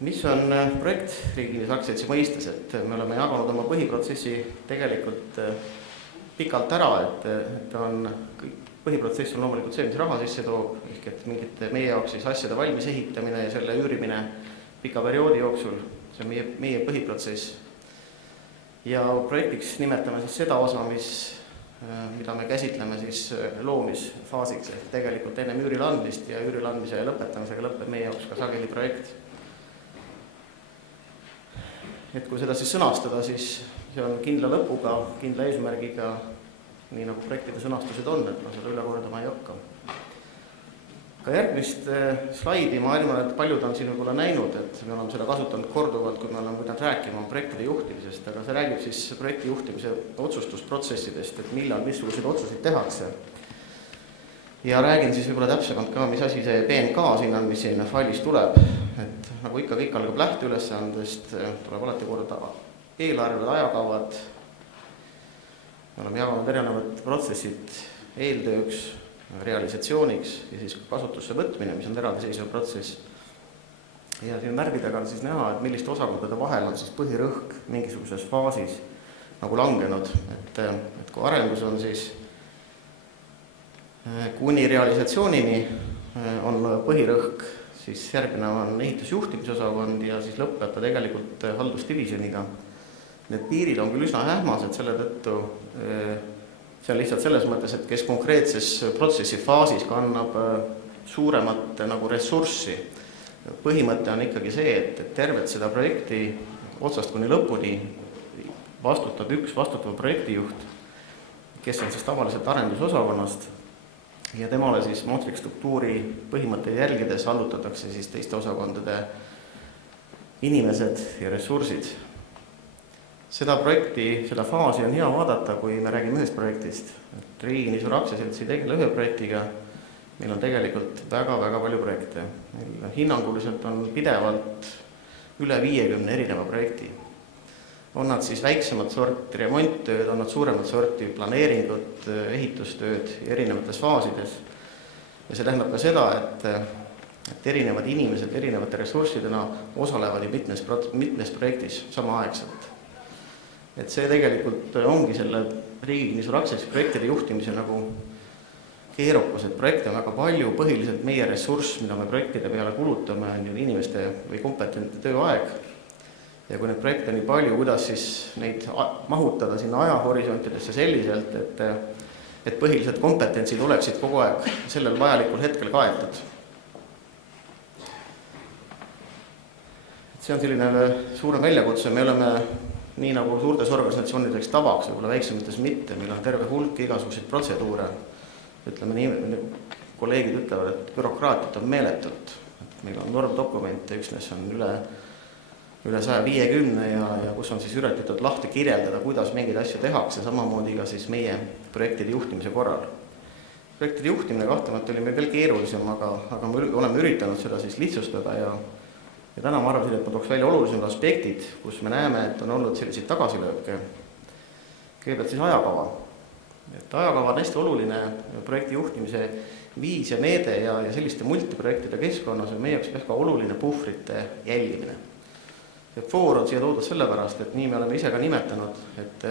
Mis on projekt Riigi Aktsiaseltsi mõistes, et me oleme jaganud oma põhiprotsessi tegelikult pikalt ära, et on põhiprotsess on loomulikult see, mis raha sisse toob, ehk et mingite meie jaoks siis asjade valmis ehitamine ja selle üürimine pika perioodi jooksul, see on meie põhiprotsess. Ja projektiks nimetame siis seda osa, mida me käsitleme siis loomisfaasiks, ehk tegelikult enne üürilandmist ja üürilandmise lõpetamisega lõpeb meie jaoks ka sageli projekt. Et kui seda siis sõnastada, siis see on kindla lõpuga, kindla eesmärgiga, nii nagu projektide sõnastused on, et ma seda üle kordama ei hakka. Ka järgmist slaidi ma arvan, et paljud on siin võib-olla näinud, et me oleme seda kasutanud korduvalt, kui me oleme pidanud rääkima projektide juhtimisest, aga see räägib siis projekti juhtimise otsustusprotsessidest, et millal missuguseid otsuseid tehakse. Ja räägin siis võib-olla täpsemalt ka, mis asi see PNK siin on, mis siin failis tuleb. Et nagu ikka kõik algab lähteülesandest, tuleb alati korda eelarved, ajakavad. Me oleme jaganud erinevad protsessid eeltööks, realisatsiooniks ja siis kasutusse võtmine, mis on eraldiseisev protsess. Ja siin märgidega on siis näha, et milliste osakondade vahel on siis põhirõhk mingisuguses faasis nagu langenud. Et kui arengus on siis kuni realisatsioonini on põhirõhk, siis järgmine on ehitusjuhtimisosakond ja siis lõpeb ta tegelikult haldusdivisjoniga. Need piirid on küll üsna hähmased, selle tõttu see on lihtsalt selles mõttes, et kes konkreetses protsessi faasis kannab suuremat nagu ressurssi. Põhimõte on ikkagi see, et tervet seda projekti otsast kuni lõpuni vastutab üks vastutav projektijuht, kes on siis tavaliselt arendusosakonnast ja temale siis maatrikstruktuuri põhimõtteid jälgides allutatakse siis teiste osakondade inimesed ja ressursid. Seda projekti, seda faasi on hea vaadata, kui me räägime ühest projektist. Riigi Aktsiaselts ei tegele ühe projektiga, meil on tegelikult väga-väga palju projekte. Meil hinnanguliselt on pidevalt üle 50 erineva projekti. On nad siis väiksemat sorti remonttööd, on nad suuremat sorti planeeringut, ehitustööd erinevates faasides. Ja see tähendab ka seda, et erinevad inimesed erinevate ressurssidena osalevad ju mitmes projektis samaaegselt. Et see tegelikult ongi selle Riigi Aktsiaseltsi projektide juhtimise nagu keerukas, et projekte on väga palju, põhiliselt meie ressurss, mida me projektide peale kulutame, on ju inimeste või kompetentide tööaeg. Ja kui need projekte on nii palju, kuidas siis neid mahutada sinna ajahorisontidesse selliselt, et põhiliselt kompetentsid oleksid kogu aeg sellel vajalikul hetkel kaetud. See on selline suurem väljakutse, me oleme nii nagu suurtes organisatsioonideks tavaks, võib-olla väiksemates mitte, meil on terve hulk igasuguseid protseduure. Ütleme nii, kolleegid ütlevad, et bürokraatiat on meeletult. Meil on normdokumente, üksnes on üle 150 ja kus on siis üritatud lahti kirjeldada, kuidas mingeid asju tehakse, samamoodi ka siis meie projektide juhtimise korral. Projektide juhtimine kahtlemata oli meil veel keerulisem, aga me oleme üritanud seda siis lihtsustada ja täna ma arvasin, et ma tooks välja olulisemad aspektid, kus me näeme, et on olnud selliseid tagasilööke. Kõigepealt siis ajakava. Et ajakava on hästi oluline projekti juhtimise viis ja meede ja selliste multiprojektide keskkonnas on meie jaoks väga oluline puhvrite jälgimine. See foor on siia toodud sellepärast, et nii me oleme ise ka nimetanud, et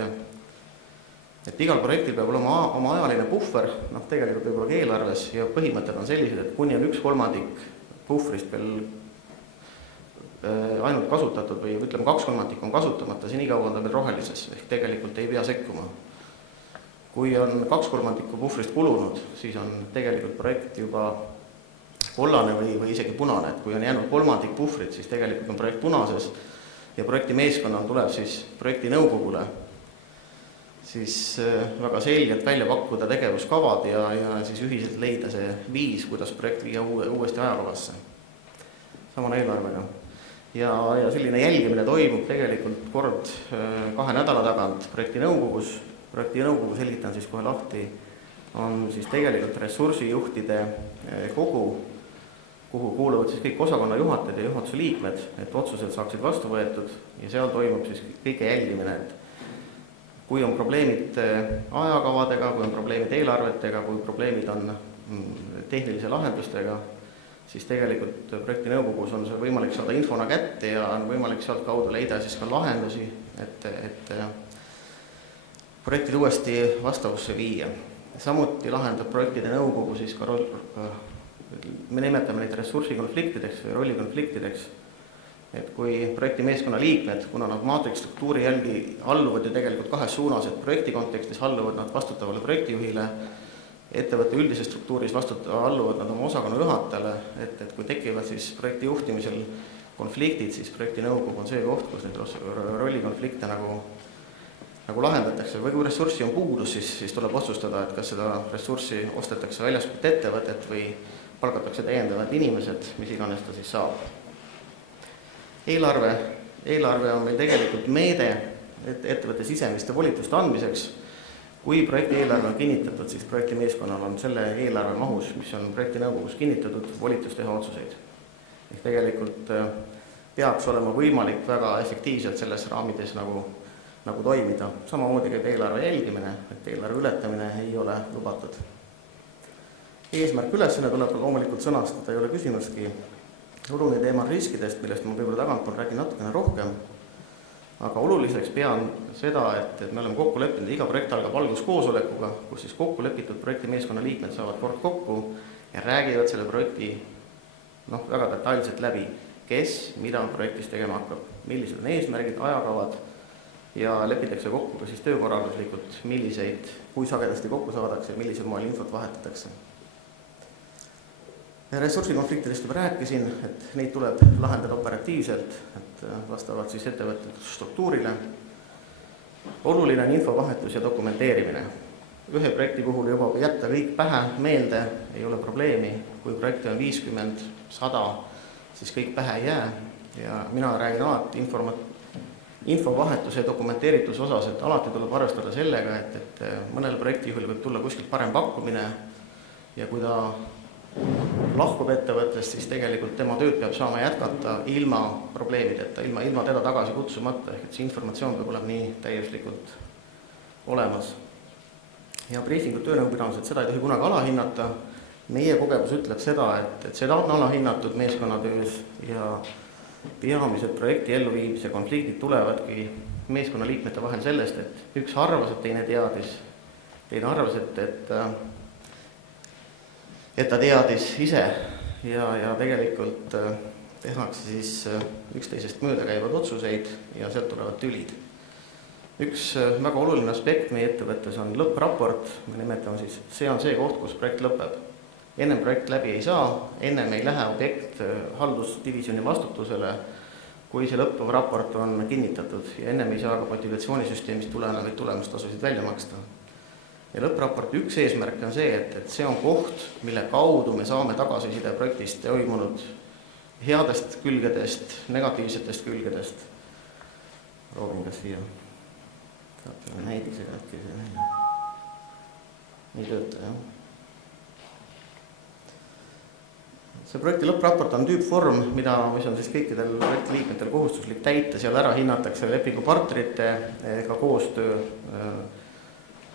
igal projektil peab olema oma ajaline puhver, tegelikult võib-olla ka eelarves ja põhimõtted on sellised, et kuni on 1/3 puhvrist veel ainult kasutatud või ütleme 2/3 on kasutamata, see nii kaua on ta veel rohelises, ehk tegelikult ei pea sekkuma. Kui on 2/3 puhvrist kulunud, siis on tegelikult projekt juba kollane või isegi punane, et kui on jäänud 1/3 puhvrit, siis tegelikult on projekt punases ja projekti meeskonnal tuleb siis projekti nõukogule siis väga selgelt välja pakkuda tegevuskavad ja siis ühiselt leida see viis, kuidas projekt viia uuesti ajakavasse. Saman eelarvega. Ja selline jälgimine toimub tegelikult kord 2 nädala tagant projekti nõukogus. Projekti nõukogu selgitan siis kohe lahti, on siis tegelikult ressursijuhtide kogu, kuhu kuuluvad siis kõik osakonna juhatajad ja juhatuse liikmed, et otsused saaksid vastu võetud ja seal toimub siis kõige jälgimine, et kui on probleemid ajakavadega, kui on probleemid eelarvetega, kui probleemid on tehnilise lahendustega, siis tegelikult projekti nõukogus on see võimalik saada infona kätte ja on võimalik sealt kaudu leida siis ka lahendusi, et projektid uuesti vastavusse viia. Samuti lahendab projektide nõukogu siis ka me nimetame neid ressursikonfliktideks või rollikonfliktideks, et kui projekti meeskonna liikmed, kuna nad maatriksstruktuuri jälgi alluvad ju tegelikult kahes suunas, et projekti kontekstis alluvad nad vastutavale projektijuhile, ettevõtte üldises struktuuris alluvad nad oma osakonna juhatajale, et kui tekivad siis projekti juhtimisel konfliktid, siis projekti nõukogu on see koht, kus neid rollikonflikte nagu lahendatakse. Või kui ressurssi on puudus, siis tuleb otsustada, et kas seda ressurssi ostetakse väljaspoolt ettevõtet või palgatakse täiendavad inimesed, mis iganes ta siis saab. Eelarve on meil tegelikult meede ettevõtte sisemiste volituste andmiseks. Kui projekti eelarve on kinnitatud, siis projekti meeskonnal on selle eelarve mahus, mis on projekti nõukogus kinnitatud, volitus teha otsuseid. Ehk tegelikult peaks olema võimalik väga efektiivselt selles raamides nagu toimida. Samamoodi käib eelarve jälgimine, et eelarve ületamine ei ole lubatud. Eesmärk ülesanne tuleb loomulikult sõnastada, ei ole küsimustki. Oluline teema on riskidest, millest ma võib-olla tagantpool räägin natukene rohkem. Aga oluliseks pean seda, et me oleme kokku leppinud, iga projekt algab alguskoosolekuga, kus siis kokku lepitud projekti meeskonna liikmed saavad kord kokku ja räägivad selle projekti väga detailselt läbi, kes mida projektis tegema hakkab, millised on eesmärgid, ajakavad ja lepitakse kokku ka siis töökorralduslikult, kui sagedasti kokku saadakse, millisel moel infot vahetatakse. Ressursikonfliktidest juba rääkisin, et neid tuleb lahendada operatiivselt, et vastavalt siis ettevõtte struktuurile. Oluline on infovahetus ja dokumenteerimine. Ühe projekti puhul juba jätta kõik pähe meelde, ei ole probleemi. Kui projekti on 50, 100, siis kõik pähe ei jää. Ja mina räägin alati infovahetuse ja dokumenteerituse osas, et alati tuleb arvestada sellega, et mõnel projektijuhil võib tulla kuskilt parem pakkumine ja kui ta lahkub ettevõttest, siis tegelikult tema tööd peab saama jätkata ilma probleemideta, ilma teda tagasi kutsumata, ehk et see informatsioon peab olema nii täiuslikult olemas. Ja briefingud töönõupidamised, seda ei tohi kunagi alahinnata. Meie kogemus ütleb seda, et seda on alahinnatud meeskonnatöös ja peamised projekti elluviimise konfliktid tulevadki meeskonna liikmete vahel sellest, et üks arvas, et teine teadis, teine arvas, et ta teadis ise ja tegelikult tehakse siis üksteisest mööda käivad otsuseid ja sealt tulevad tülid. Üks väga oluline aspekt meie ettevõttes on lõppraport, me nimetame siis, see on see koht, kus projekt lõpeb. Ennem projekt läbi ei saa, ennem ei lähe objekt haldusdivisjoni vastutusele, kui see lõppev raport on kinnitatud ja ennem ei saa ka motivatsioonisüsteemist tulenevaid tulemustasusid välja maksta. Ja lõppraporti üks eesmärk on see, et see on koht, mille kaudu me saame tagasiside projektist toimunud headest külgedest, negatiivsetest külgedest. Proovin kas siia. Saate näidisega äkki see nii tööta, jah. See projekti lõppraport on tüüpvorm, mis on siis kõikidel projekti liikmetel kohustuslik täita, seal ära hinnatakse lepingupartnerite ega koostöö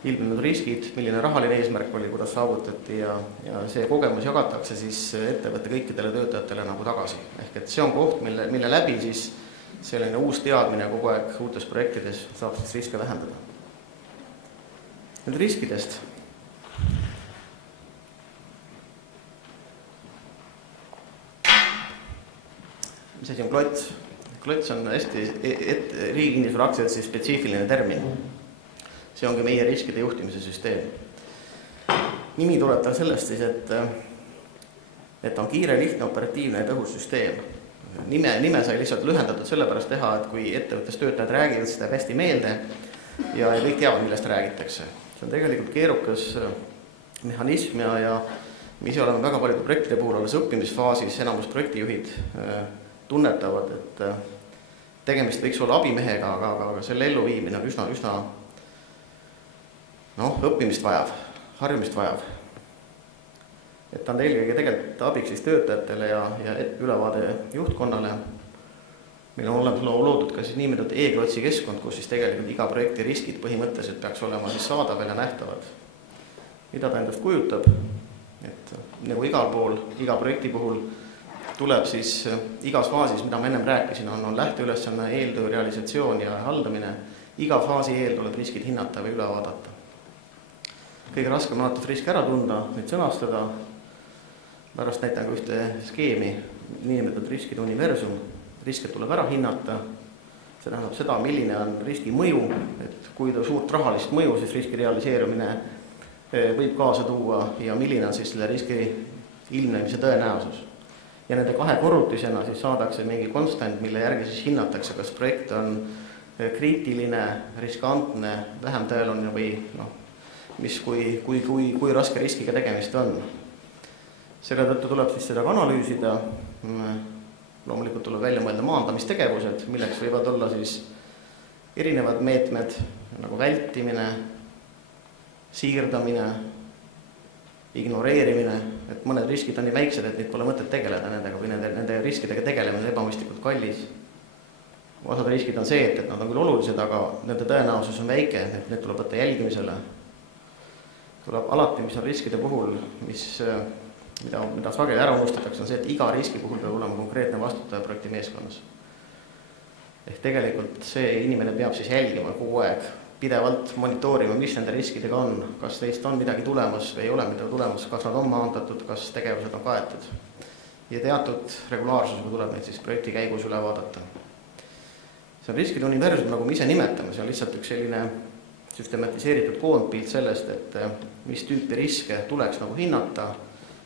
ilmnenud riskid, milline rahaline eesmärk oli, kuidas saavutati ja see kogemus jagatakse siis ettevõtte kõikidele töötajatele nagu tagasi. Ehk et see on koht, mille läbi siis selline uus teadmine kogu aeg uutes projektides saab siis riske vähendada. Nüüd riskidest. Mis asi on klots? Klots on hästi riigi kinnisvara aktsiaseltsi spetsiifiline termin. See ongi meie riskide juhtimise süsteem. Nimi tuleb ta sellest siis, et on kiire, lihtne, operatiivne ja tõhus süsteem. Nime sai lihtsalt lühendatud sellepärast teha, et kui ettevõttes töötajad räägivad, seda hästi meelde ja kõik teavad, millest räägitakse. See on tegelikult keerukas mehhanism ja me ise oleme väga paljude projektide puhul alles õppimisfaasis, enamus projektijuhid tunnetavad, et tegemist võiks olla abimehega, aga selle elluviimine on üsna õppimist vajav, harjumist vajav. Et ta on eelkõige tegelikult abiks siis töötajatele ja ülevaade juhtkonnale. Meil on olemas loodud ka siis niinimetatud e-klotsi keskkond, kus siis tegelikult iga projekti riskid põhimõtteliselt peaks olema siis saadaval ja nähtavad. Mida ta endast kujutab? Et nagu igal pool, iga projekti puhul tuleb siis igas faasis, mida ma ennem rääkisin, on lähteülesanne, eeltöö, realisatsioon ja haldamine. Iga faasi eel tuleb riskid hinnata või üle vaadata. Kõige raskem on alati riski ära tunda, neid sõnastada. Pärast näitan ka ühte skeemi, niinimetatud riskide universum. Riskid tuleb ära hinnata. See tähendab seda, milline on riski mõju, et kui ta suurt rahalist mõju, siis riski realiseerumine võib kaasa tuua ja milline on siis selle riski ilmnemise tõenäosus. Ja nende kahe korrutisena siis saadakse mingi konstant, mille järgi siis hinnatakse, kas projekt on kriitiline, riskantne, vähem tõeluline või kui raske riskiga tegemist on. Selle tõttu tuleb siis seda analüüsida. Loomulikult tuleb välja mõelda maandamistegevused, milleks võivad olla siis erinevad meetmed nagu vältimine, siirdamine, ignoreerimine, et mõned riskid on nii väiksed, et neid pole mõtet tegeleda nendega või nende riskidega tegelemine ebamõistlikult kallis. Osad riskid on see, et nad on küll olulised, aga nende tõenäosus on väike, et need tuleb võtta jälgimisele. Tuleb alati, mis on riskide puhul, mida sageli ära unustatakse, on see, et iga riski puhul peab olema konkreetne vastutaja projekti meeskonnas. Ehk tegelikult see inimene peab siis jälgima kogu aeg, pidevalt monitoorima, mis nende riskidega on, kas teist on midagi tulemas või ei ole midagi tulemas, kas nad on maandatud, kas tegevused on kaetud. Ja teatud regulaarsusega tuleb neid siis projekti käigus üle vaadata. See on riskide universum, nagu me ise nimetame, see on lihtsalt üks selline süstematiseeritud koondpilt sellest, et mis tüüpi riske tuleks nagu hinnata.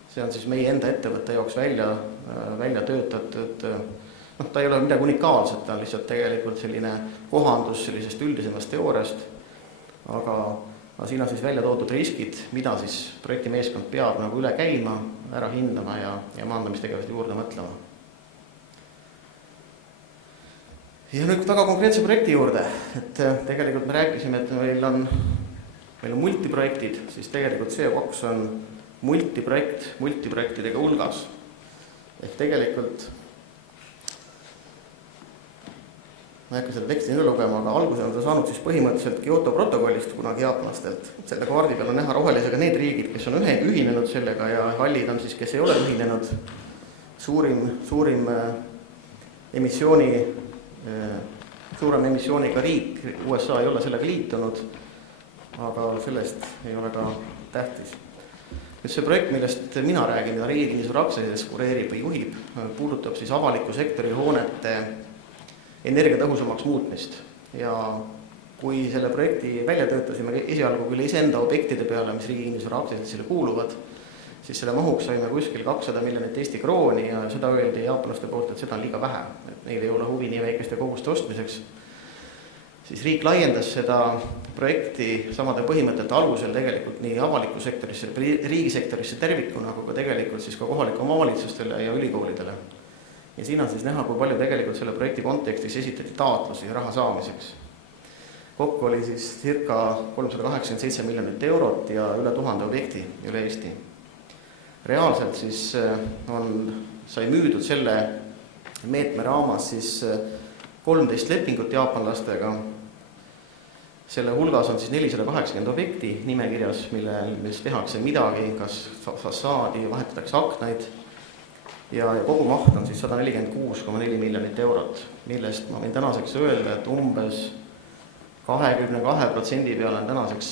See on siis meie enda ettevõtte jaoks välja töötatud. Ta ei ole midagi unikaalset, ta on lihtsalt tegelikult selline kohandus sellisest üldisemast teooriast, aga siin on siis välja toodud riskid, mida siis projekti meeskond peab nagu üle käima, ära hindama ja maandamistegevused juurde mõtlema. Ja nüüd väga konkreetse projekti juurde, et tegelikult me rääkisime, et meil on multiprojektid, siis tegelikult CO2 on multiprojektidega hulgas. Ehk tegelikult, ma ei hakka selle teksti üle lugema, aga alguse on ta saanud siis põhimõtteliselt Kyoto protokollist kunagi jaapanlastelt. Selle kaardi peal on näha rohelisega need riigid, kes on ühinenud sellega ja hallid on siis, kes ei ole ühinenud. Suurim emissiooniga riik, USA ei ole sellega liitunud, aga sellest ei ole ka tähtis. Nüüd see projekt, millest mina räägin, mida Riigi Kinnisvara Aktsiaselts kureerib või juhib, puudutab siis avaliku sektori hoonete energiatõhusamaks muutmist. Ja kui selle projekti välja töötasime esialgu küll iseenda objektide peale, mis Riigi Kinnisvara Aktsiaseltsile kuuluvad, siis selle mahuks saime kuskil 200 miljonit Eesti krooni ja seda öeldi jaapanlaste poolt, et seda on liiga vähe, et neil ei ole huvi nii väikeste koguste ostmiseks. Siis riik laiendas seda projekti samade põhimõtete alusel tegelikult nii avaliku sektorisse, riigisektorisse tervikuna, aga tegelikult siis ka kohalike omavalitsustele ja ülikoolidele. Ja siin on siis näha, kui palju tegelikult selle projekti kontekstis esitati taotlusi raha saamiseks. Kokku oli siis circa 387 miljonit eurot ja üle 1000 objekti üle Eesti. Reaalselt siis sai müüdud selle meetme raamas siis 13 lepingut jaapanlastega. Selle hulgas on siis 480 objekti nimekirjas, milles tehakse midagi, kas fassaadi, vahetatakse aknaid ja kogu maht on siis 146,4 miljonit eurot, millest ma võin tänaseks öelda, et umbes 22% peale on tänaseks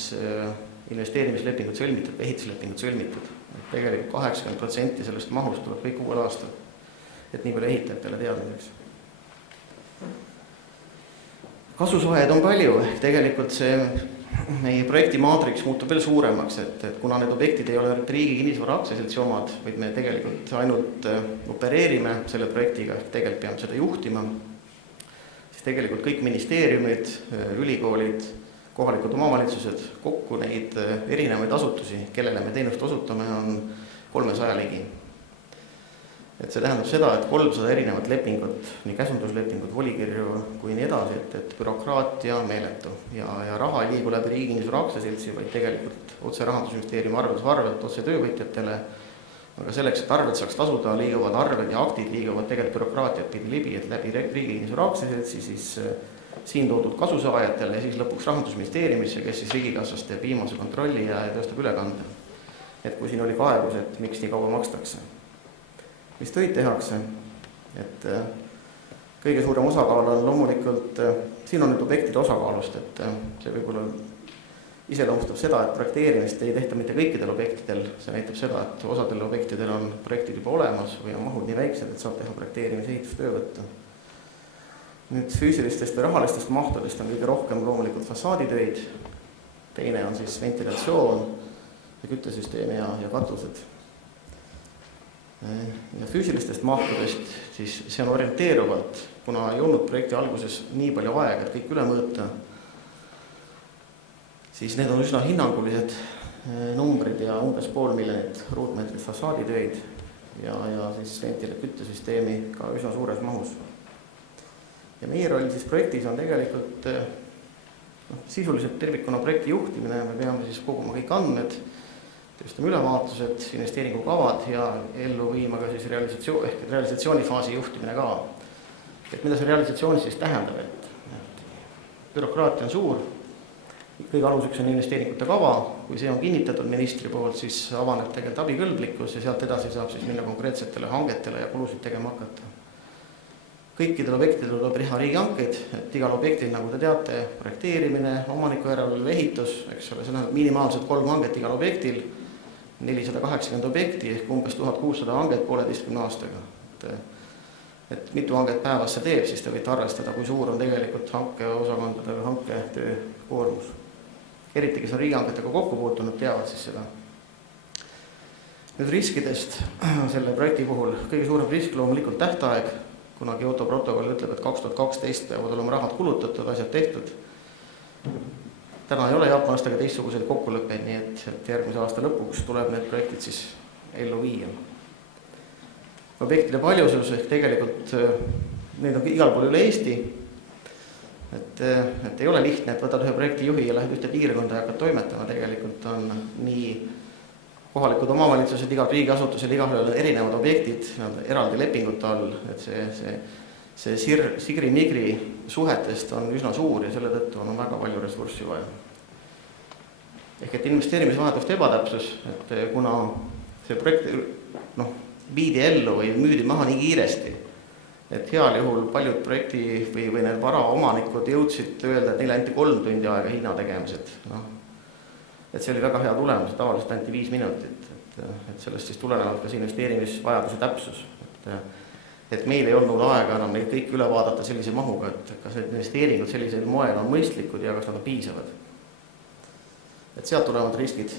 investeerimislepingud sõlmitud, ehituslepingud sõlmitud. Tegelikult 80% sellest mahust tuleb kõik uuel aastal, et nii palju ehitajatele teadmiseks. Kasusaajaid on palju, ehk tegelikult see meie projekti maatriks muutub veel suuremaks, et kuna need objektid ei ole Riigi Kinnisvara Aktsiaseltsi omad, vaid me tegelikult ainult opereerime selle projektiga, ehk tegelikult peame seda juhtima, siis tegelikult kõik ministeeriumid, ülikoolid, kohalikud omavalitsused, kokku neid erinevaid asutusi, kellele me teenust osutame, on 300 ligi. Et see tähendab seda, et 300 erinevat lepingut, nii käsunduslepingut, volikirju kui nii edasi, et bürokraatia meeletu ja raha ei liigu läbi Riigi Kinnisvara Aktsiaseltsi, vaid tegelikult otse Rahandusministeeriumi arveldusvarvelt, otse töövõtjatele. Aga selleks, et arved saaks tasuda, liiguvad arved ja aktid liiguvad tegelikult bürokraatiat pidi libi, et läbi Riigi Kinnisvara Aktsiaseltsi siis siin toodud kasusaajatele ja siis lõpuks Rahandusministeeriumisse, kes siis riigikassast teeb viimase kontrolli ja tõstab ülekande. Et kui siin oli kaebus, et miks nii kaua makstakse. mis töid tehakse, et kõige suurem osakaal on loomulikult, siin on nüüd objektide osakaalust, et see võib-olla iseloomustab seda, et projekteerimist ei tehta mitte kõikidel objektidel, see näitab seda, et osadel objektidel on projektid juba olemas või on mahud nii väiksed, et saab teha projekteerimise ehitustöö võtta. Nüüd füüsilistest või rahalistest mahtudest on kõige rohkem loomulikult fassaaditöid, teine on siis ventilatsioon ja küttesüsteem ja katused. Ja füüsilistest mahtudest siis see on orienteeruvalt, kuna ei olnud projekti alguses nii palju aega, et kõik üle mõõta, siis need on üsna hinnangulised numbrid ja umbes 500 000 ruutmeetrit fassaaditöid ja siis ventile küttesüsteemi ka üsna suures mahus. Ja meie roll siis projektis on tegelikult sisuliselt tervikuna projekti juhtimine, me peame siis koguma kõik andmed, teostame ülevaatused, investeeringukavad ja ellu viima ka siis realisatsioonifaasi juhtimine ka. Et mida see realisatsioon siis tähendab, et bürokraatia on suur, kõige aluseks on investeeringute kava, kui see on kinnitatud ministri poolt, siis avaneb tegelikult abikõlblikkus ja sealt edasi saab siis minna konkreetsetele hangetele ja kulusid tegema hakata. Kõikidel objektidel tuleb teha riigihankeid, et igal objektil, nagu te teate, projekteerimine, omaniku järelevalve, ehitus, eks ole, see on minimaalselt 3 hanget igal objektil, 480 objekti ehk umbes 1600 hanget 1,5 aastaga. Et mitu hanget päevas see teeb, siis te võite arvestada, kui suur on tegelikult hankeosakondade või hanketöö koormus. Eriti, kes on riigihangetega kokku puutunud, teavad siis seda. Nüüd riskidest selle projekti puhul kõige suurem risk loomulikult tähtaeg, kuna Kyoto protokoll ütleb, et 2012 peavad olema rahad kulutatud, asjad tehtud. Täna ei ole jaapanlastega teistsuguseid kokkuleppeid, nii et järgmise aasta lõpuks tuleb need projektid siis ellu viia. Objektide paljusus ehk tegelikult neid on igal pool üle Eesti, et ei ole lihtne, et võtad ühe projektijuhi ja lähed ühte piirkonda ja hakkad toimetama, tegelikult on nii kohalikud omavalitsused, igal riigiasutusel, igal on erinevad objektid, eraldi lepingute all, et see sigri-migri suhetest on üsna suur ja selle tõttu on väga palju ressurssi vaja. Ehk et investeerimisvahetuste ebatäpsus, et kuna see projekt viidi ellu või müüdi maha nii kiiresti, et heal juhul paljud projekti või need varaomanikud jõudsid öelda, et neile anti 3 tundi aega hinna tegemised. Et see oli väga hea tulemus, tavaliselt anti 5 minutit, et sellest siis tulenevalt ka see investeerimisvajaduse täpsus. Et meil ei olnud aega enam neid kõik üle vaadata sellise mahuga, et kas need investeeringud sellisel moel on mõistlikud ja kas nad on piisavad. Et sealt tulevad riskid.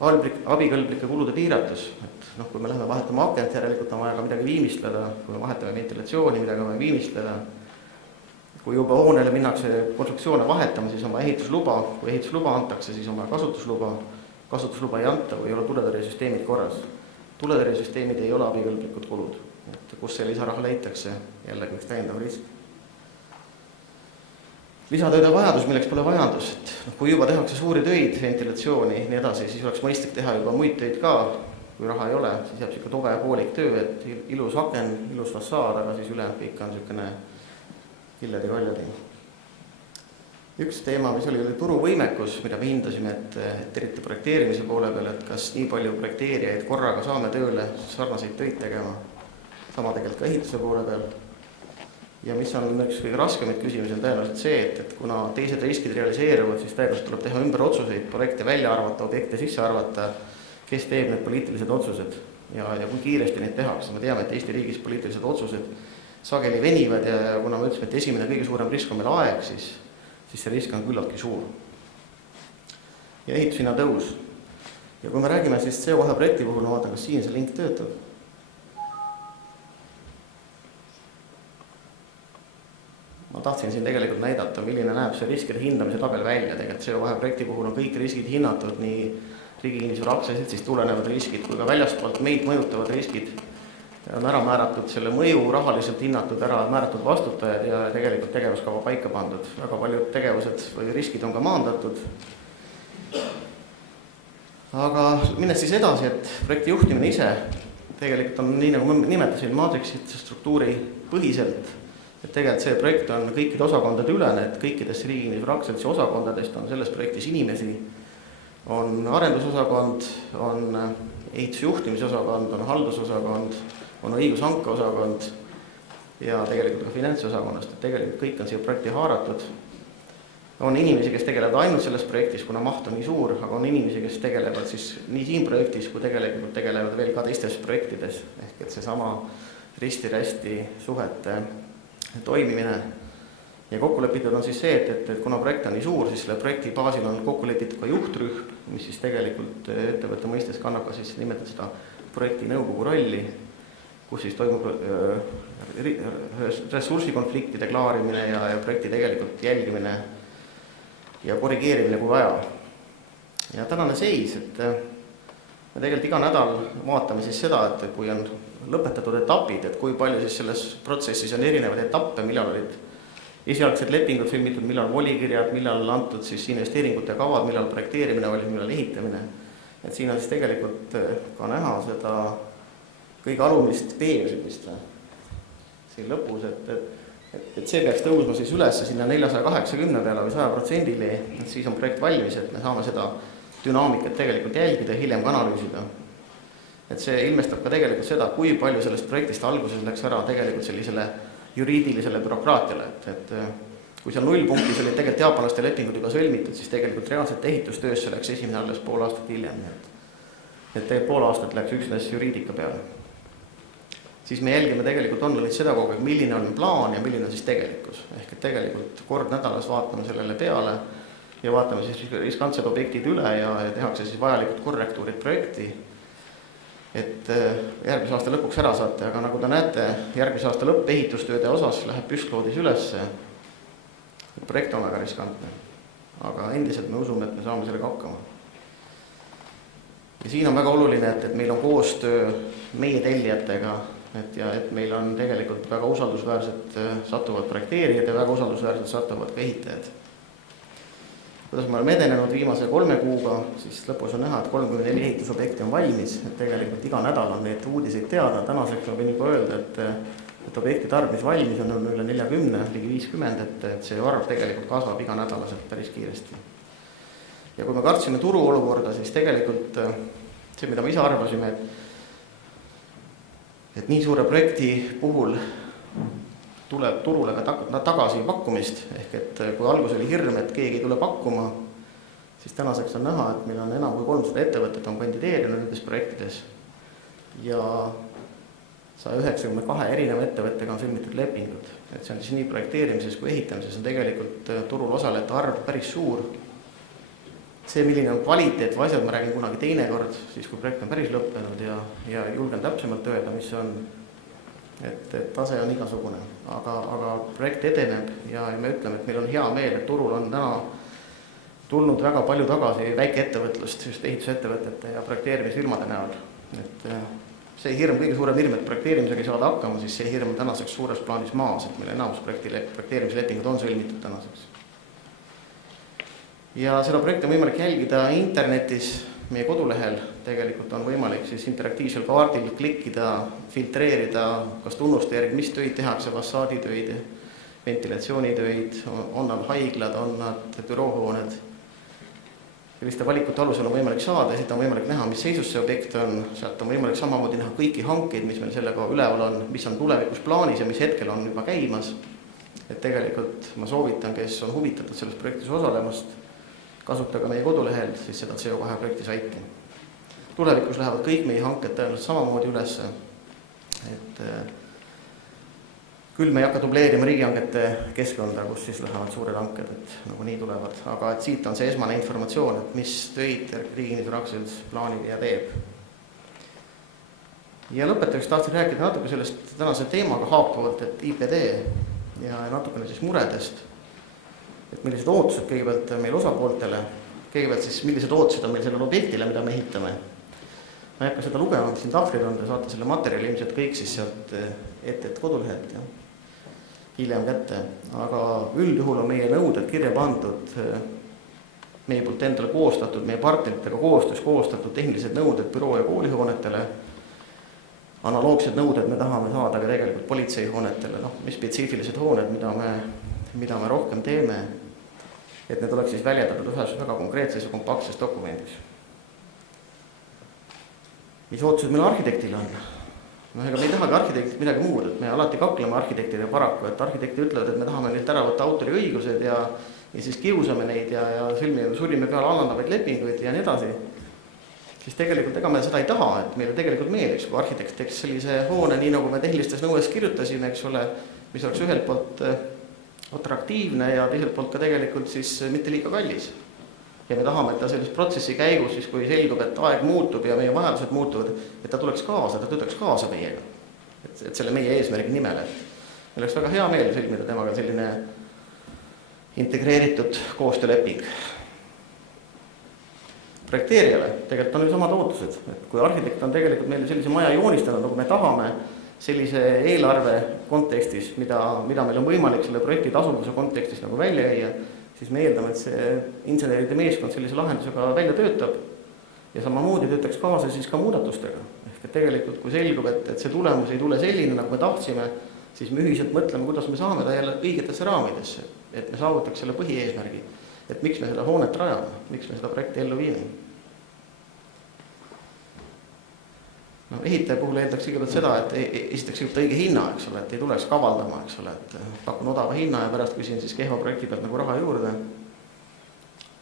Abikõlblike kulude piiratus, et kui me läheme vahetama akent, järelikult on vaja ka midagi viimistleda, kui me vahetame ventilatsiooni, midagi on vaja viimistleda. Kui juba hoonele minnakse konstruktsioone vahetama, siis on vaja ehitusluba, kui ehitusluba antakse, siis on vaja kasutusluba ei anta või ei ole tuletõrjesüsteemid korras. Tuletõrjesüsteemid ei ole abikõlblikud kulud, et kus see lisaraha leitakse, jällegi üks täiendav risk. Lisatööde vajadus, milleks pole vajadus, et kui juba tehakse suuri töid, ventilatsiooni ja nii edasi, siis oleks mõistlik teha juba muid töid ka, kui raha ei ole, siis jääb siuke tobe poolik töö, et ilus aken, ilus fassaad, aga siis üle kõik on siukene killedi-kaljadi. Üks teema, mis oli turuvõimekus, mida me hindasime, et eriti projekteerimise poole peal, et kas nii palju projekteerijaid korraga saame tööle sarnaseid töid tegema, sama tegelikult ka ehituse poole peal. Ja mis on üks kõige raskemaid küsimusi on tõenäoliselt see, et kuna teised riskid realiseeruvad, siis tõenäoliselt tuleb teha ümber otsuseid, projekte välja arvata, objekte sisse arvata, kes teeb need poliitilised otsused ja kui kiiresti neid tehakse. Me teame, et Eesti riigis poliitilised otsused sageli venivad ja kuna me ütlesime, et esimene kõige suurem risk on meil aeg, siis see risk on küllaltki suur. Ja ehitushinna tõus. Ja kui me räägime siis CO2 projekti puhul, ma vaatan, kas siin see link töötab. Ma tahtsin siin tegelikult näidata, milline näeb see riskide hindamise tabel välja. Tegelikult CO2 projekti puhul on kõik riskid hinnatud, nii riigi kinnisvara aktsiasid, siis tulenevad riskid, kui ka väljastpoolt meid mõjutavad riskid. On ära määratud selle mõju, rahaliselt hinnatud, ära määratud vastutajad ja tegelikult tegevuskava paika pandud. Väga paljud tegevused või riskid on ka maandatud. Aga minnes siis edasi, et projekti juhtimine ise tegelikult on nii, nagu ma nimetasin, maatriksid struktuuri põhiselt. Et tegelikult see projekt on kõikide osakondade ülene, et kõikidest riigi kinnisvara aktsiaseltsi osakondadest on selles projektis inimesi. On arendusosakond, on ehitusjuhtimise osakond, on haldusosakond, on õigushanke osakond ja tegelikult ka finantsosakonnast, et tegelikult kõik on siia projekti haaratud. On inimesi, kes tegelevad ainult selles projektis, kuna maht on nii suur, aga on inimesi, kes tegelevad siis nii siin projektis, kui tegelikult tegelevad veel ka teistes projektides, ehk et seesama risti-rästi suhete toimimine. Ja kokku lepitud on siis see, et kuna projekt on nii suur, siis selle projekti baasil on kokku lepitud ka juhtrühm, mis siis tegelikult ettevõtte mõistes kannab ka siis nimetada seda projekti nõukogu rolli, kus siis toimub ressursikonfliktide klaarimine ja projekti tegelikult jälgimine ja korrigeerimine kui vaja. Ja tänane seis, et me tegelikult iga nädal vaatame siis seda, et kui on lõpetatud etapid, et kui palju siis selles protsessis on erinevaid etappe, millal olid esialgsed lepingud sõlmitud, millal volikirjad, millal antud siis investeeringute kavad, millal projekteerimine oli, millal ehitamine. Et siin on siis tegelikult ka näha seda kõige alumist B-osimist siin lõpus, et see peaks tõusma siis üles sinna 480 peale või 100%-li, et siis on projekt valmis, et me saame seda dünaamikat tegelikult jälgida ja hiljem ka analüüsida. Et see ilmestab ka tegelikult seda, kui palju sellest projektist alguses läks ära tegelikult sellisele juriidilisele bürokraatiale, et kui seal nullpunktis olid tegelikult jaapanlaste lepingud juba sõlmitud, siis tegelikult reaalselt ehitustöösse läks esimene alles pool aastat hiljem. Et pool aastat läks üksnes juriidika peale. Siis me jälgime tegelikult online seda kogu aeg, milline on plaan ja milline on siis tegelikkus. Ehk et tegelikult kord nädalas vaatame sellele peale ja vaatame siis riskantsed objektid üle ja tehakse siis vajalikud korrektuurid projekti, et järgmise aasta lõpuks ära saate, aga nagu te näete, järgmise aasta lõpp ehitustööde osas läheb püstloodis ülesse. Projekt on väga riskantne, aga endiselt me usume, et me saame sellega hakkama. Ja siin on väga oluline, et meil on koostöö meie tellijatega, et meil on tegelikult väga usaldusväärsed satuvad projekteerijad ja väga usaldusväärsed satuvad ka ehitajad. Kuidas me oleme edenenud viimase 3 kuuga, siis lõpus on näha, et 34 ehitusobjekti on valmis, et tegelikult iga nädal on neid uudiseid teada. Tänaseks ma võin juba öelda, et objektide arv, mis valmis on üle 40, ligi 50, et see arv tegelikult kasvab iga nädalaselt päris kiiresti. Ja kui me kartsime turu olukorda, siis tegelikult see, mida me ise arvasime, et nii suure projekti puhul tuleb turule ka tagasi pakkumist, ehk et kui algus oli hirm, et keegi ei tule pakkuma, siis tänaseks on näha, et meil on enam kui 300 ettevõtet on kandideerinud nendes projektides ja 192 erineva ettevõttega on sõlmitud lepingud. Et see on siis nii projekteerimises kui ehitamises on tegelikult turul osalejate arv päris suur. See, milline on kvaliteet või asjad, ma räägin kunagi teinekord, siis kui projekt on päris lõppenud ja julgen täpsemalt öelda, mis on, et tase on igasugune, aga projekt edeneb ja me ütleme, et meil on hea meel, et turul on täna tulnud väga palju tagasi väikeettevõtlust, just ehitusettevõtete ja projekteerimisfirmade näol. Et see hirm, kõige suurem hirm, et projekteerimisega ei saada hakkama, siis see hirm on tänaseks suures plaanis maas, et meil enamus projekteerimislepingud on sõlmitud tänaseks. Ja seda projekti on võimalik jälgida internetis, meie kodulehel tegelikult on võimalik siis interaktiivsel kaardil klikkida, filtreerida, kas tunnuste järgi, mis töid tehakse, fassaaditöid, ventilatsioonitöid, on nad haiglad, on nad büroohooned. Selliste valikute alusel on võimalik saada ja siit on võimalik näha, mis seisus see objekt on, sealt on võimalik samamoodi näha kõiki hankeid, mis meil sellega üleval on, mis on tulevikus plaanis ja mis hetkel on juba käimas. Et tegelikult ma soovitan, kes on huvitatud selles projektis osalemast, kasutage meie kodulehel siis seda CO2 projekti saiti. Tulevikus lähevad kõik meie hanked tõenäoliselt samamoodi üles. Et küll me ei hakka dubleerima riigihangete keskkonda, kus siis lähevad suured hanked, et nagu nii tulevad. Aga et siit on see esmane informatsioon, et mis töid Riigiinvesteeringud plaanib ja teeb. Ja lõpetuseks tahtsin rääkida natuke sellest tänase teemaga haakuvalt, et IPD ja natukene siis muredest. Et millised ootused kõigepealt meil osapooltele, kõigepealt siis millised ootused on meil sellele objektile, mida me ehitame. Ma ei hakka seda lugema, mis siin tahvlid on, te saate selle materjali ilmselt kõik siis sealt ette kodulehelt ja hiljem kätte. Aga üldjuhul on meie nõuded kirja pandud, meie poolt endale koostatud, meie partneritega koostöös koostatud tehnilised nõuded büroo- ja koolihoonetele. Analoogsed nõuded me tahame saada ka tegelikult politseihoonetele, mis spetsiifilised hooned, mida me rohkem teeme, et need oleks siis väljendatud ühes väga konkreetses ja kompaktses dokumendis. mis ootused meil arhitektil on. Ega me ei tahagi arhitektilt midagi muud, et me alati kakleme arhitektidega paraku, et arhitekti ütlevad, et me tahame neilt ära võtta autoriõigused ja siis kiusame neid ja surime peale alandavaid lepinguid ja nii edasi. Siis tegelikult ega me seda ei taha, et meile tegelikult meeldiks, kui arhitekt teeks sellise hoone, nii nagu me tehnilistes nõues kirjutasime, eks ole, mis oleks ühelt poolt atraktiivne ja teiselt poolt ka tegelikult siis mitte liiga kallis. Ja me tahame, et ta selles protsessi käigus, siis kui selgub, et aeg muutub ja meie vajadused muutuvad, et ta tuleks kaasa, ta töötaks kaasa meiega. Et selle meie eesmärgi nimel. Meil oleks väga hea meel sõlmida temaga selline integreeritud koostööleping. Projekteerijale tegelikult on ju samad ootused. Et kui arhitekt on tegelikult meile sellise maja joonistanud, nagu me tahame, sellise eelarve kontekstis, mida meil on võimalik selle projekti tasuvuse kontekstis nagu välja käia, siis me eeldame, et see inseneride meeskond sellise lahendusega välja töötab ja samamoodi töötaks kaasa siis ka muudatustega. Ehk et tegelikult, kui selgub, et see tulemus ei tule selline, nagu me tahtsime, siis me ühiselt mõtleme, kuidas me saame ta jälle õigetesse raamidesse, et me saavutaks selle põhieesmärgi, et miks me seda hoonet rajame, miks me seda projekti ellu viime. No, ehitaja puhul eeldaks kõigepealt seda, et esitaks õige hinna, eks ole, et ei tuleks kavaldama, eks ole, et pakun odava hinna ja pärast küsin siis kehva projekti pealt nagu raha juurde.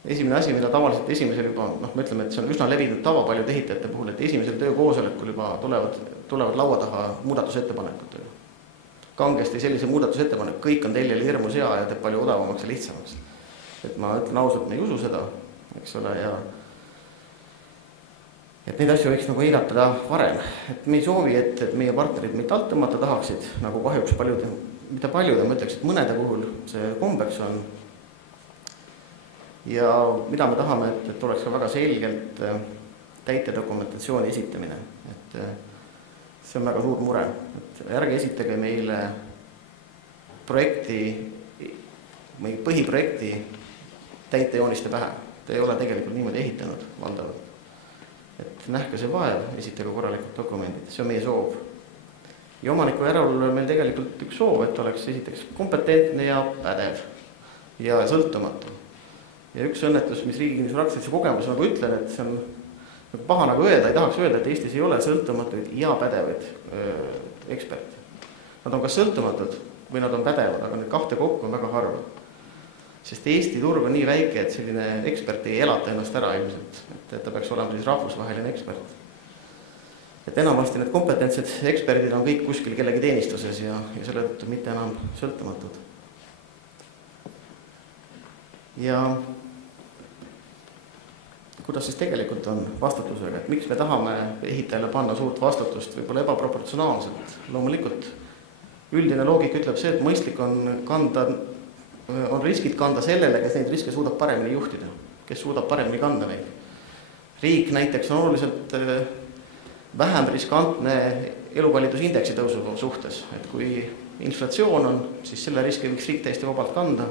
Esimene asi, mida tavaliselt esimesel juba, me ütleme, et see on üsna levinud tava paljude ehitajate puhul, et esimesel töökoosolekul juba tulevad laua taha muudatusettepanekud. Kangesti sellise muudatusettepanek, kõik on teljel hirmus hea ja teeb palju odavamaks ja lihtsamaks. Et ma ütlen ausalt, me ei usu seda, eks ole, ja et neid asju võiks nagu eiratada varem. Et me ei soovi, et meie partnerid meid alt tõmmata tahaksid, nagu kahjuks mitte paljude, ma ütleks, et mõnede puhul see kombeks on. Ja mida me tahame, et oleks ka väga selgelt täitedokumentatsiooni esitamine. Et see on väga suur mure. Et ärge esitage meile põhiprojekti täitejooniste pähe. Ta ei ole tegelikult niimoodi ehitanud valdavalt. Et nähke see vaev, esitage korralikud dokumendid, see on meie soov. Ja omaniku järelevalvel on meil tegelikult üks soov, et oleks esiteks kompetentne ja pädev ja sõltumatu. Ja üks õnnetus, mis Riigikinnisvara Aktsiaseltsi kogemus nagu ütlen, et see on paha nagu öelda, ei tahaks öelda, et Eestis ei ole sõltumatuid ja pädevaid eksperte. Nad on kas sõltumatud või nad on pädevad, aga need kahte kokku on väga harva. Sest Eesti turg on nii väike, et selline ekspert ei elata ennast ära ilmselt, et ta peaks olema siis rahvusvaheline ekspert. Et enamasti need kompetentsed eksperdid on kõik kuskil kellegi teenistuses ja selle tõttu mitte enam sõltumatud. Ja kuidas siis tegelikult on vastutusega, et miks me tahame ehitajale panna suurt vastutust, võib-olla ebaproportsionaalselt. Loomulikult üldine loogika ütleb see, et mõistlik on riskid kanda sellele, kes neid riske suudab paremini juhtida, kes suudab paremini kanda neid. Riik näiteks on oluliselt vähem riskantne elukvallidusindeksi tõusu suhtes, et kui inflatsioon on, siis selle riski võiks riik täiesti vabalt kanda.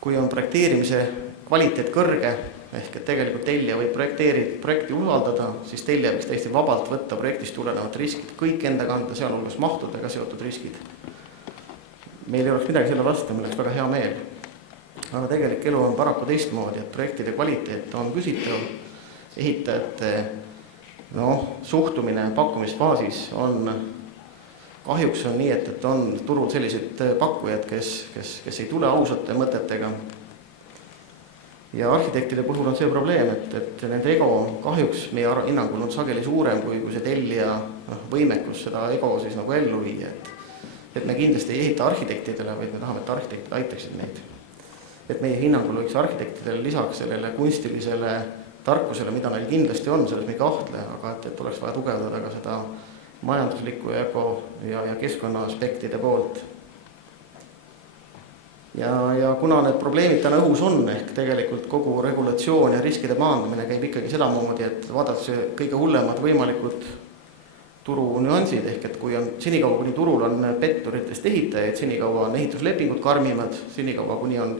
Kui on projekteerimise kvaliteet kõrge, ehk et tegelikult tellija võib projekti usaldada, siis tellija võiks täiesti vabalt võtta projektist tulenevad riskid, kõik enda kanda, sealhulgas mahtudega seotud riskid. Meil ei oleks midagi selle vastu, meil oleks väga hea meel. Aga tegelik elu on paraku teistmoodi, et projektide kvaliteet on küsitav. Ehitajate suhtumine pakkumisfaasis on kahjuks on nii, et on turul sellised pakkujad, kes ei tule ausate mõtetega. Ja arhitektide puhul on see probleem, et nende ego on kahjuks meie hinnangul on sageli suurem kui see tellija võimekus seda ego siis nagu ellu viia. Et me kindlasti ei ehita arhitektidele, vaid me tahame, et arhitektid aitaksid neid. Et meie hinnangul võiks arhitektidele lisaks sellele kunstilisele tarkusele, mida neil kindlasti on, selles me ei kahtle, aga et oleks vaja tugevdada ka seda majanduslikku ja keskkonna aspektide poolt. Ja kuna need probleemid täna õhus on, ehk tegelikult kogu regulatsioon ja riskide maandumine käib ikkagi sedamoodi, et vaadatakse kõige hullemad võimalikud turu nüansid, ehk et kui on senikaua, kuni turul on petturitest ehitajaid, senikaua on ehituslepingud karmimad, senikaua, kuni on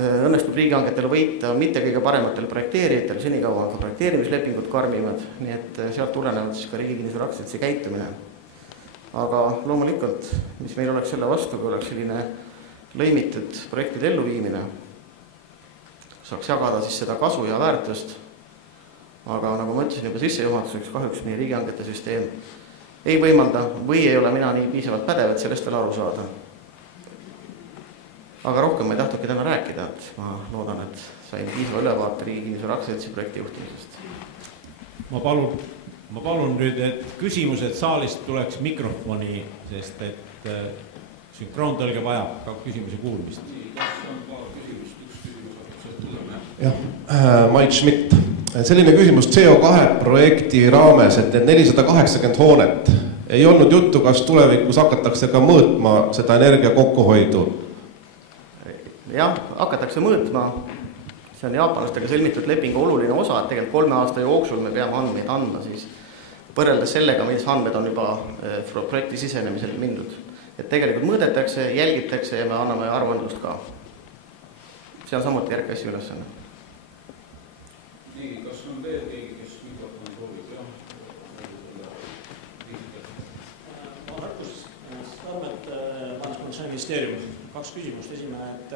õnnestub riigihangetele võita mitte kõige parematel projekteerijatel, senikaua on ka projekteerimislepingud karmimad, nii et sealt tulenevad siis ka Riigikinnisvara Aktsiaseltsi käitumine. Aga loomulikult, mis meil oleks selle vastu, kui oleks selline lõimitud projektide elluviimine, saaks jagada siis seda kasu ja väärtust aga nagu ma ütlesin juba sissejuhatuseks, kahjuks nii riigihangete süsteem ei võimalda või ei ole mina nii piisavalt pädev, et sellest veel aru saada. Aga rohkem ma ei tahtnudki täna rääkida, et ma loodan, et sain piisava ülevaate Riigi Kinnisvara Aktsiaseltsi projekti juhtimisest. Ma palun nüüd, et küsimused saalist tuleks mikrofoni, sest et sünkroontõlge vajab ka küsimuse kuulmist. Jah, Mait Schmidt. Selline küsimus CO2 projekti raames, et need 480 hoonet ei olnud juttu, kas tulevikus hakatakse ka mõõtma seda energia kokkuhoidu? Jah, hakatakse mõõtma. See on jaapanlastega sõlmitud lepingu oluline osa, et tegelikult 3 aasta jooksul me peame andmeid andma siis võrreldes sellega, mis andmed on juba projekti sisenemisel mindud. Et tegelikult mõõdetakse, jälgitakse ja me anname aruandlust ka. See on samuti RKS ülesanne. Nii, kas on veel keegi, kes mikrofoni soovib? Markus Tarmet, Majandusministeerium. 2 küsimust. Esimene, et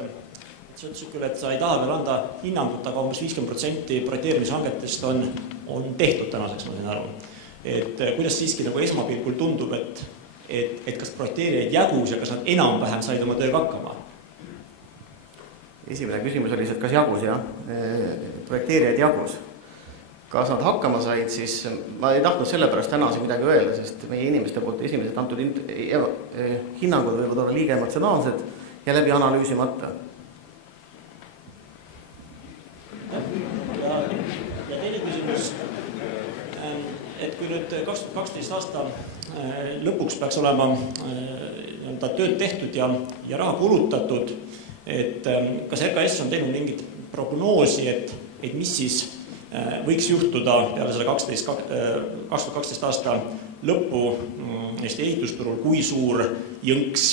sa ütlesid küll, et sa ei taha veel anda hinnangut, aga umbes 50% projekteerimishangetest on tehtud tänaseks, ma sain aru. Et kuidas siiski nagu esmapilgul tundub, et kas projekteerijaid jagus ja kas nad enam-vähem said oma tööga hakkama? Esimene küsimus oli, et kas jagus, jah. Projekteerijaid jagus. Kas nad hakkama said, siis ma ei tahtnud selle pärast tänasi midagi öelda, sest meie inimeste poolt esimesed antud hinnangud võivad olla liiga emotsionaalsed ja läbi analüüsimata. Ja teine küsimus, et kui nüüd 2012 aasta lõpuks peaks olema tööd tehtud ja raha kulutatud, et kas RKS on teinud mingit prognoosi, et mis siis võiks juhtuda peale selle 2012 aasta lõppu Eesti ehitusturul, kui suur jõnks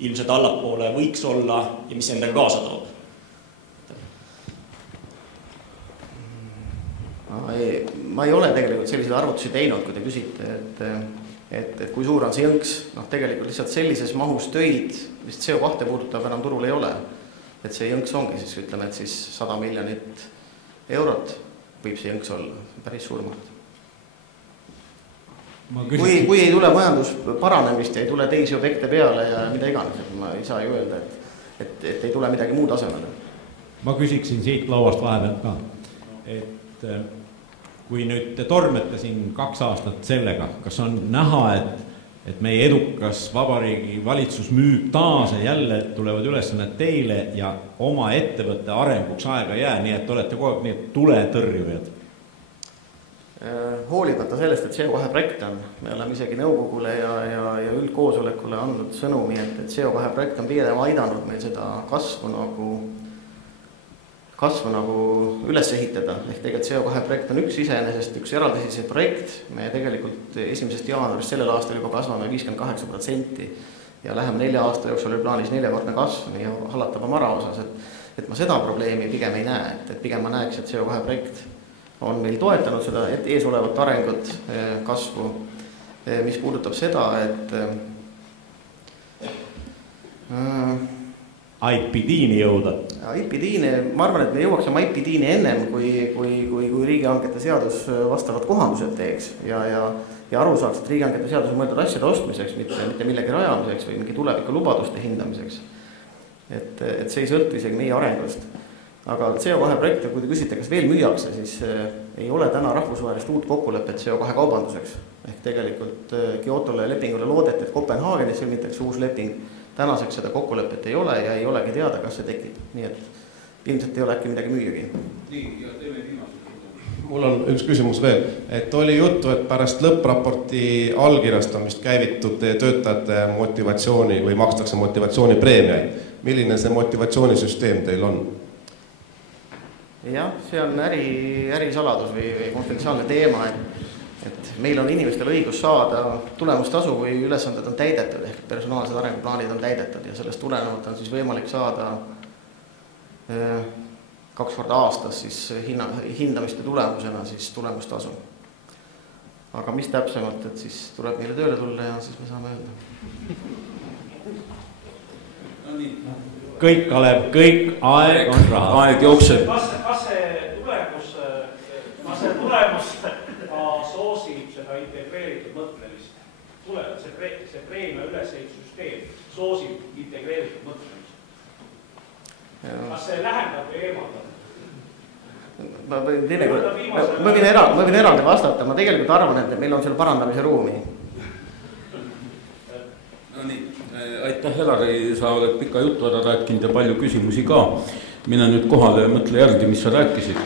ilmselt allapoole võiks olla ja mis endaga kaasa toob? Ma ei ole tegelikult selliseid arvutusi teinud, kui te küsite, et kui suur on see jõnks. Tegelikult lihtsalt sellises mahus töid, mis CO2 puudutab enam turul ei ole. Et see jõnks ongi, siis ütleme, et siis 100 miljonit eurot võib see jõnks olla, päris suur maht. Kui ei tule majandus paranemist ja ei tule teisi objekte peale ja mida iganes, ma ei saa ju öelda, et ei tule midagi muud asemele. Ma küsiksin siit lauast vahepealt ka, et kui nüüd te tormete siin 2 aastat sellega, kas on näha, et meie edukas vabariigi valitsus müüb taas ja jälle tulevad ülesanned teile ja oma ettevõtte arenguks aega jää, nii et olete kogu aeg nii tuletõrjujad? Hoolimata sellest, et CO2 projekt on, me oleme isegi nõukogule ja üldkoosolekule andnud sõnumi, et CO2 projekt on pigem aidanud meil seda kasvu nagu üles ehitada. Ehk tegelikult CO2 projekt on üks iseenesest, üks eraldisise projekt. Me tegelikult 1. jaanuarist sellel aastal juba kasvame 58% ja läheme 4 aasta jooksul oli plaanis 4-kordne kasv ja hallatava mara osas. Et ma seda probleemi pigem ei näe, et pigem ma näeks, et CO2 projekt on meil toetanud seda ees olevat arengut kasvu, mis puudutab seda, et IPD-ni jõuda. IPD-ni, ma arvan, et me jõuaksime IPD-ni ennem, kui riigihangete seadus vastavad kohandused teeks ja aru saaks, et riigihangete seadus on mõeldud asjade ostmiseks, mitte millegi rajamiseks või mingi tuleviku lubaduste hindamiseks. Et see ei sõltu isegi meie arengust. Aga CO2 projekte, kui te küsite, kas veel müüakse, siis ei ole täna rahvusvahelist uut kokkulepet CO2 kaubanduseks. Ehk tegelikult Kyotole lepingule loodeti, et Kopenhaagenis sõlmitakse uus leping. Tänaseks seda kokkulepet ei ole ja ei olegi teada, kas see tekib. Nii et ilmselt ei ole äkki midagi müüagi. Nii, ja teeme viimase. Mul on üks küsimus veel. Et oli juttu, et pärast lõppraporti allkirjastamist käivitub teie töötajate motivatsiooni või makstakse motivatsioonipreemiaid. Milline see motivatsioonisüsteem teil on? Jah, see on ärisaladus või konfidentsiaalne teema, et meil on inimestel õigus saada tulemustasu, kui ülesanded on täidetud, ehk personaalsed arenguplaanid on täidetud ja sellest tulenevalt on siis võimalik saada 2 korda aastas siis hindamiste tulemusena siis tulemustasu. Aga mis täpsemalt, et siis tuleb meile tööle tulla ja siis me saame öelda. No nii. Kõik, Kalev, kõik aeg on raha. Aeg jookseb. Kas see tulemus tulemus soosib seda integreeritud mõtlemist. See preemia ülesehitussüsteem soosib integreeritud mõtlemist. Kas see lähendab või eemaldab? Ma võin eraldi vastata, ma tegelikult arvan, et meil on seal parandamise ruumi. No nii, aitäh Elari, sa oled pika jutu ära rääkinud ja palju küsimusi ka. Mine nüüd kohale ja mõtle järgi, mis sa rääkisid.